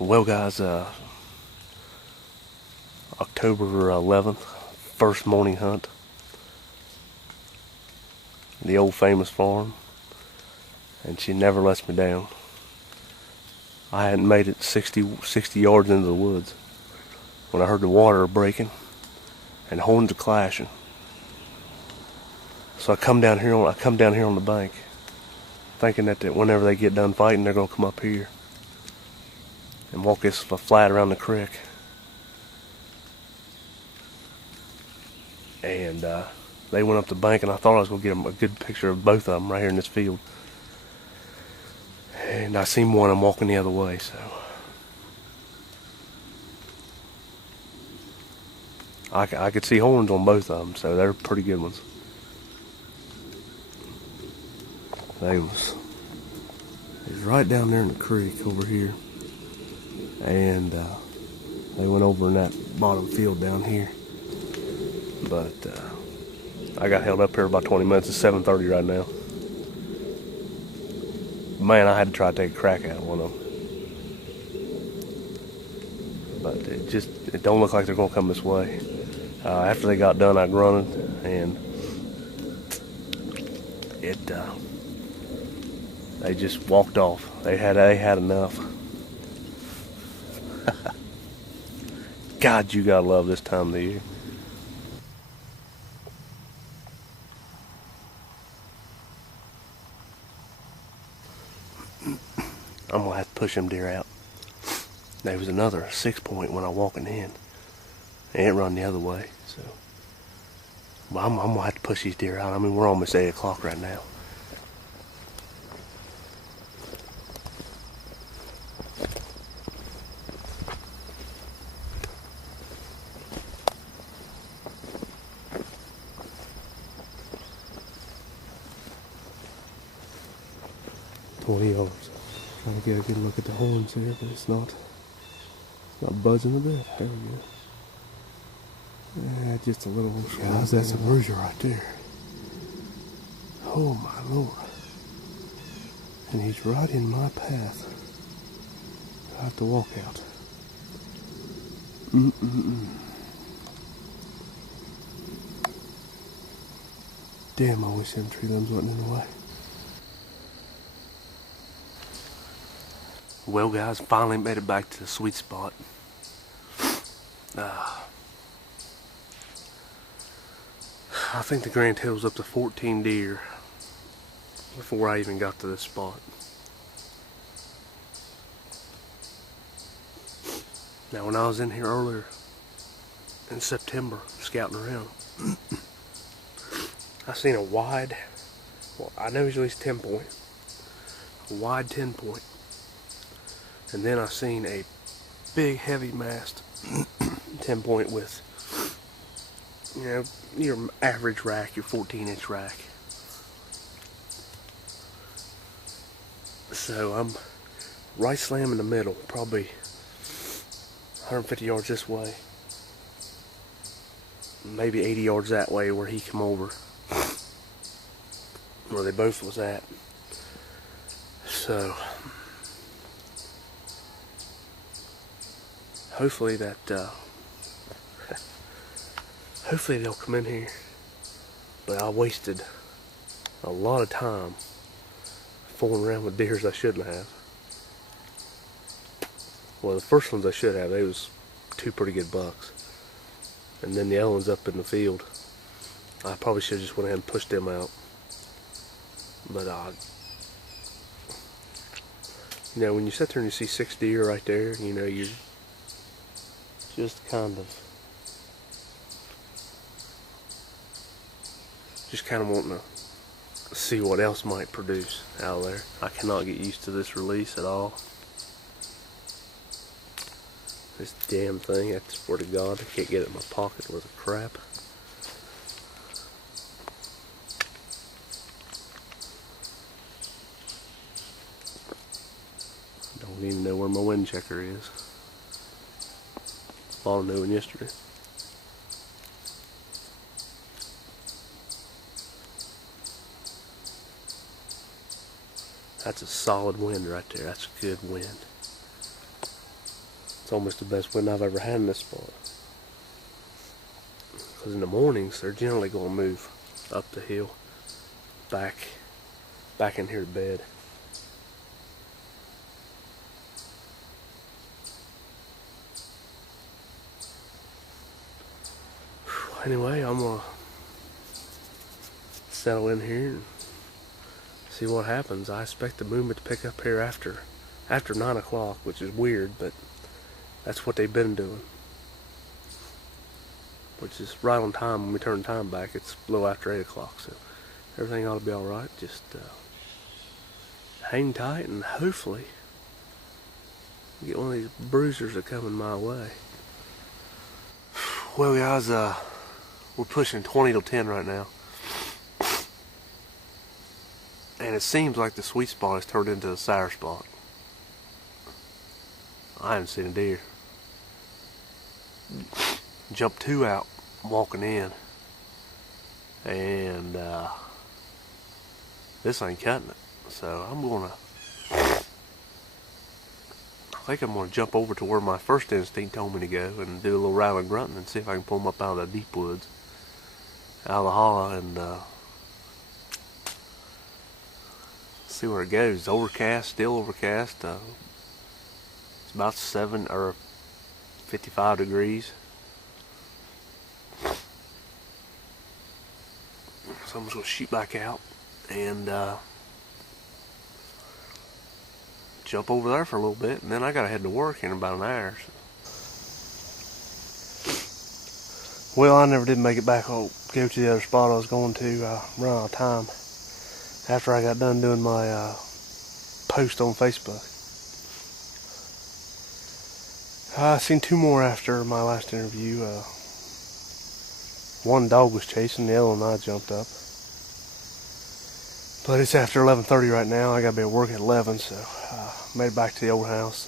Well, guys, October 11th, first morning hunt. The old famous farm, and she never lets me down. I hadn't made it 60 yards into the woods when I heard the water breaking and horns are clashing. So I come down here on the bank, thinking that whenever they get done fighting, they're gonna come up here and walk this flat around the creek. And they went up the bank, and I thought I was gonna get a good picture of both of them right here in this field. And I seen one of them walking the other way, so I could see horns on both of them, so they're pretty good ones. They was right down there in the creek over here, and they went over in that bottom field down here. But I got held up here about 20 minutes. It's 7:30 right now. Man, I had to try to take a crack at one of them, but it don't look like they're gonna come this way. After they got done, I grunted, and they just walked off. They had enough. God, you gotta love this time of the year. I'm gonna have to push them deer out. There was another 6-point when I walking in, and it run the other way. So, well, I'm gonna have to push these deer out. I mean, we're almost 8 o'clock right now. $20. Trying to get a good look at the horns there, but it's not buzzing a bit. There we go. Just a little. Guys, that's a bruiser right there. Oh my Lord! And he's right in my path. I have to walk out. Damn! I wish them tree limbs wasn't in the way. Well, guys, finally made it back to the sweet spot. I think the grand total was up to 14 deer before I even got to this spot. Now, when I was in here earlier in September scouting around, I seen a wide, well, I know he's at least 10-point, a wide 10-point. And then I seen a big heavy mast 10-point with, you know, your average rack, your 14-inch rack. So I'm right slam in the middle, probably 150 yards this way, maybe 80 yards that way where he come over, where they both was at. So hopefully hopefully they'll come in here. But I wasted a lot of time fooling around with deers I shouldn't have. Well, the first ones I should have, they was 2 pretty good bucks. And then the other ones up in the field, I probably should have just went ahead and pushed them out. But you know, when you sit there and you see 6 deer right there, you know, you're just kind of wanting to see what else might produce out there. I cannot get used to this release at all. This damn thing, I swear to God, I can't get it in my pocket with a crap. I don't even know where my wind checker is. Bought a new one yesterday. That's a solid wind right there. That's a good wind. It's almost the best wind I've ever had in this spot. Because in the mornings, they're generally going to move up the hill, back in here to bed. Anyway, I'm going to settle in here and see what happens. I expect the movement to pick up here after 9 o'clock, which is weird, but that's what they've been doing. Which is right on time. When we turn time back, it's a little after 8 o'clock, so everything ought to be alright. Just hang tight and hopefully get one of these bruisers that are coming my way. Well guys, we're pushing 20 to 10 right now. And it seems like the sweet spot has turned into a sour spot. I haven't seen a deer. Jumped 2 out walking in. And this ain't cutting it. So I think I'm gonna jump over to where my first instinct told me to go and do a little rattling grunting and see if I can pull them up out of the deep woods, out of the hollow, and see where it goes. It's overcast, still overcast. It's about 55 degrees. So I'm just gonna shoot back out and jump over there for a little bit, and then I gotta head to work in about an hour. So. Well, I never did make it back. I'll go to the other spot I was going to. Run out of time after I got done doing my post on Facebook. I seen 2 more after my last interview. One dog was chasing, the other one I jumped up. But it's after 11:30 right now. I gotta be at work at 11, so made it back to the old house.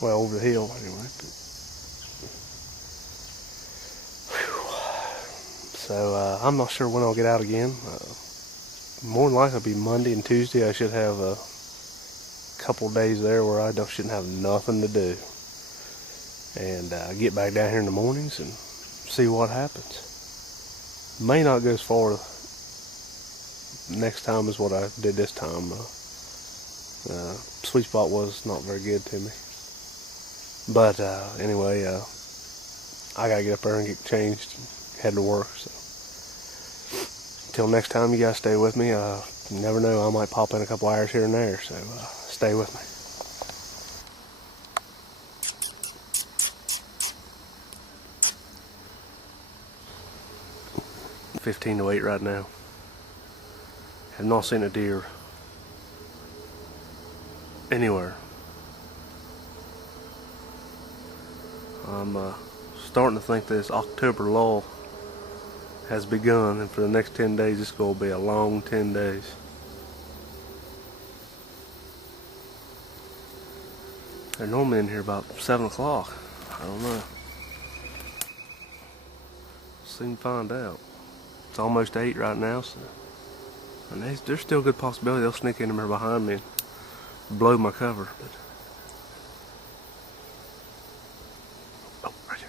Well, over the hill anyway. So I'm not sure when I'll get out again. More than likely it'll be Monday and Tuesday. I should have a couple of days there where I shouldn't have nothing to do, and get back down here in the mornings and see what happens. May not go as far next time as what I did this time. Sweet spot was not very good to me, but anyway, I gotta get up there and get changed and head to work. So until next time, you guys stay with me. You never know, I might pop in a couple hours here and there, so stay with me. 15 to 8 right now. Have not seen a deer anywhere. I'm starting to think this October lull has begun, and for the next 10 days it's going to be a long 10 days. They're normally in here about 7 o'clock. I don't know. Soon find out. It's almost 8 right now, so and there's still a good possibility they'll sneak in there behind me and blow my cover. But oh, right there.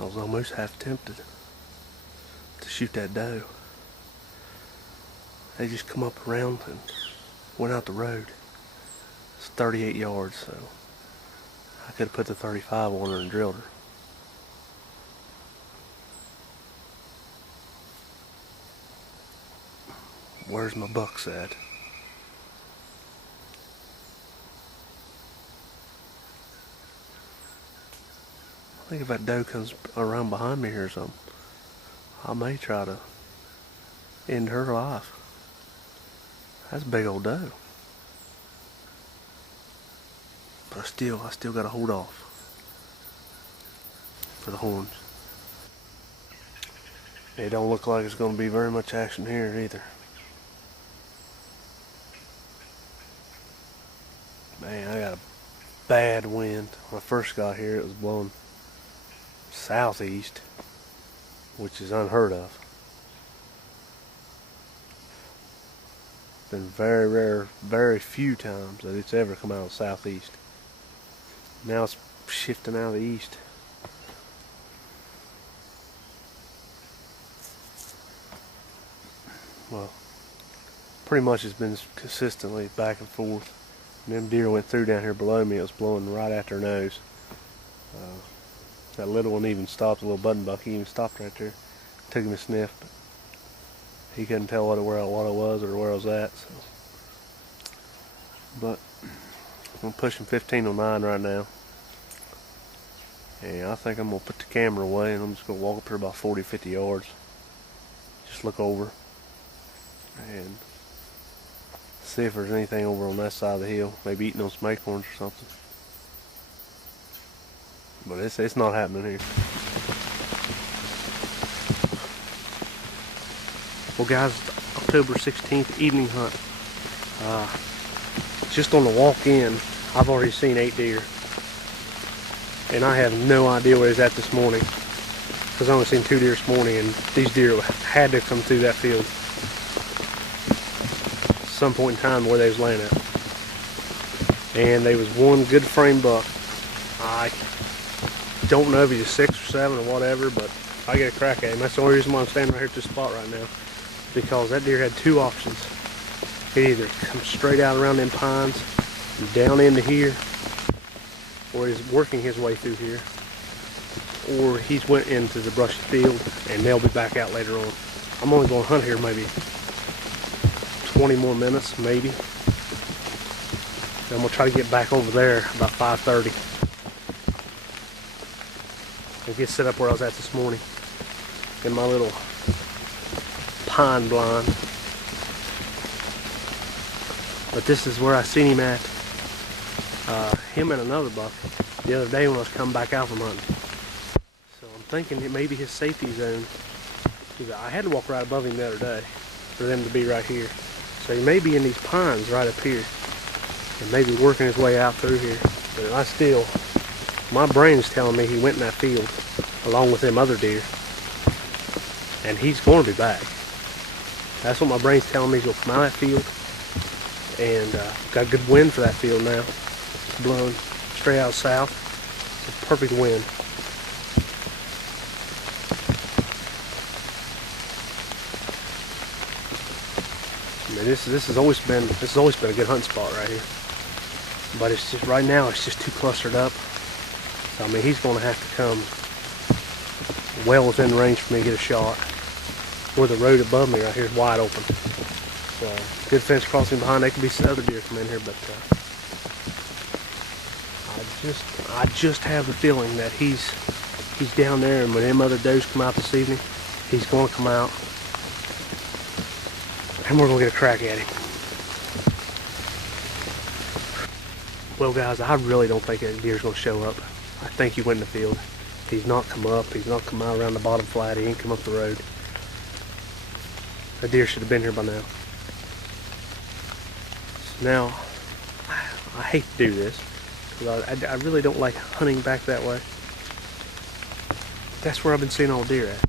I was almost half tempted to shoot that doe. They just come up around and went out the road. It's 38 yards, so I could have put the 35 on her and drilled her. Where's my bucks at? I think if that doe comes around behind me here or something, I may try to end her life. That's a big old doe. But I still got to hold off for the horns. It don't look like it's going to be very much action here either. Man, I got a bad wind. When I first got here, it was blowing southeast, which is unheard of. Been very rare, very few times that it's ever come out of southeast. Now it's shifting out of the east. Well, pretty much it's been consistently back and forth. And them deer went through down here below me. It was blowing right at their nose. That little one even stopped, the little button buck. He even stopped right there. Took him a sniff, but he couldn't tell what it was or where I was at. So. But I'm pushing 1509 right now. And I think I'm going to put the camera away and I'm just going to walk up here about 40-50 yards. Just look over and see if there's anything over on that side of the hill. Maybe eating those acorns or something. But it's not happening here. Well guys, October 16th evening hunt. Just on the walk in, I've already seen 8 deer. And I have no idea where he's at this morning. Because I only seen 2 deer this morning, and these deer had to come through that field some point in time where they was laying at. And there was one good frame buck. I don't know if he's a 6 or 7 or whatever, but I get a crack at him. That's the only reason why I'm standing right here at this spot right now. Because that deer had 2 options. He'd either come straight out around them pines and down into here, or he's working his way through here, or he's went into the brushy field and they'll be back out later on. I'm only going to hunt here maybe 20 more minutes, maybe. And I'm going to try to get back over there about 5:30 and get set up where I was at this morning in my little pine blind. But this is where I seen him at. Him and another buck the other day when I was coming back out from hunting. So I'm thinking it may be his safety zone. I had to walk right above him the other day for them to be right here. So he may be in these pines right up here and maybe working his way out through here. But my brain's telling me he went in that field along with them other deer, and he's going to be back. That's what my brain's telling me. He's going to come out of that field, and got a good wind for that field now. It's blowing straight out south. It's a perfect wind. I mean, this has always been a good hunting spot right here. But it's just right now it's just too clustered up. So I mean, he's going to have to come well within range for me to get a shot. Where the road above me right here is wide open. So good fence crossing behind. There could be some other deer come in here, but I just have the feeling that he's down there, and when them other does come out this evening, he's going to come out, and we're going to get a crack at him. Well guys, I really don't think that deer's going to show up. I think he went in the field. He's not come up. He's not come out around the bottom flat. He ain't come up the road. That deer should have been here by now. So now, I hate to do this, because I really don't like hunting back that way. That's where I've been seeing all deer at.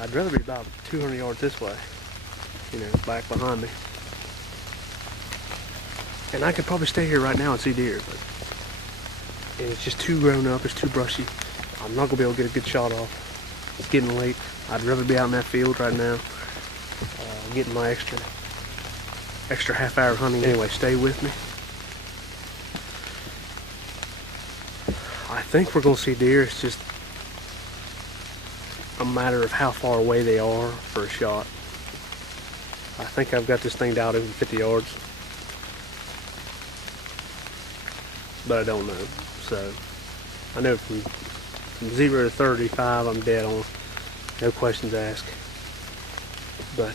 I'd rather be about 200 yards this way, you know, back behind me. And I could probably stay here right now and see deer, but it's just too grown up, it's too brushy. I'm not going to be able to get a good shot off. It's getting late. I'd rather be out in that field right now, getting my extra half hour of hunting. Anyway, stay with me. I think we're going to see deer. It's just a matter of how far away they are for a shot. I think I've got this thing down over 50 yards, but I don't know. So I know from 0 to 35 I'm dead on, no questions asked. But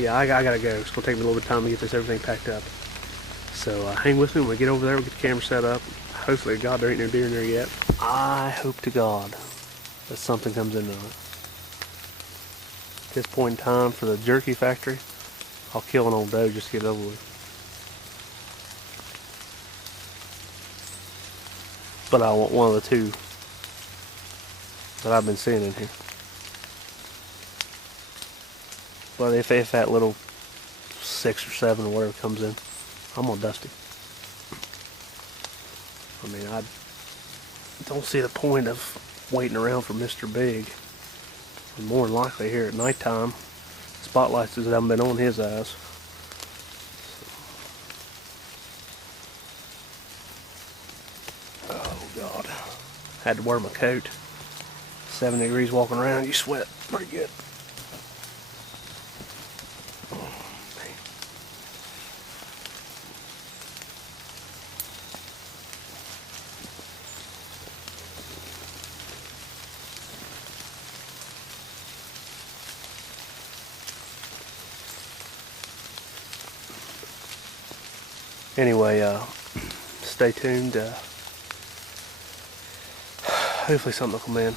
yeah, I gotta go. It's gonna take me a little bit of time to get everything packed up. So hang with me when we get over there. We'll get the camera set up. Hopefully, God, there ain't no deer in there yet. I hope to God that something comes into it. At this point in time, for the jerky factory, I'll kill an old doe just to get it over with. but I want one of the two that I've been seeing in here. But if that little 6 or 7 or whatever comes in, I'm gonna dust him. I mean, I don't see the point of waiting around for Mr. Big. And more than likely here at nighttime, spotlights just haven't been on his eyes. Oh God, had to wear my coat. 7 degrees walking around, you sweat pretty good. Anyway, stay tuned. Hopefully something will come in.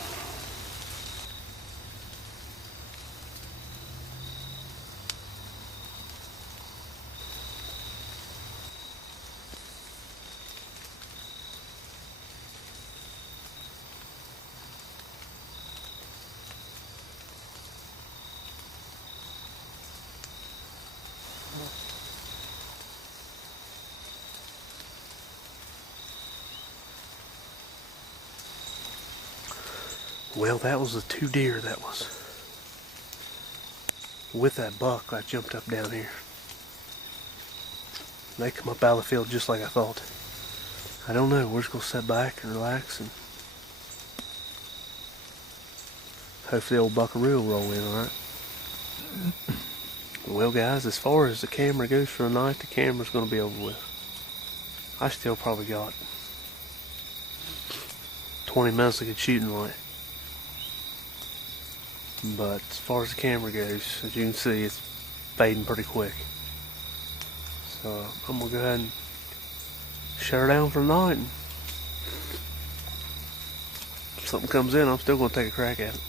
Well, that was the 2 deer that was with that buck that jumped up down here. They come up out of the field just like I thought. I don't know, we're just going to sit back and relax and hopefully the old buckaroo will roll in, alright? Well guys, as far as the camera goes for the night, the camera's going to be over with. I still probably got 20 minutes of good shooting light. But as far as the camera goes, as you can see, it's fading pretty quick. So I'm going to go ahead and shut her down for the night. And if something comes in, I'm still going to take a crack at it.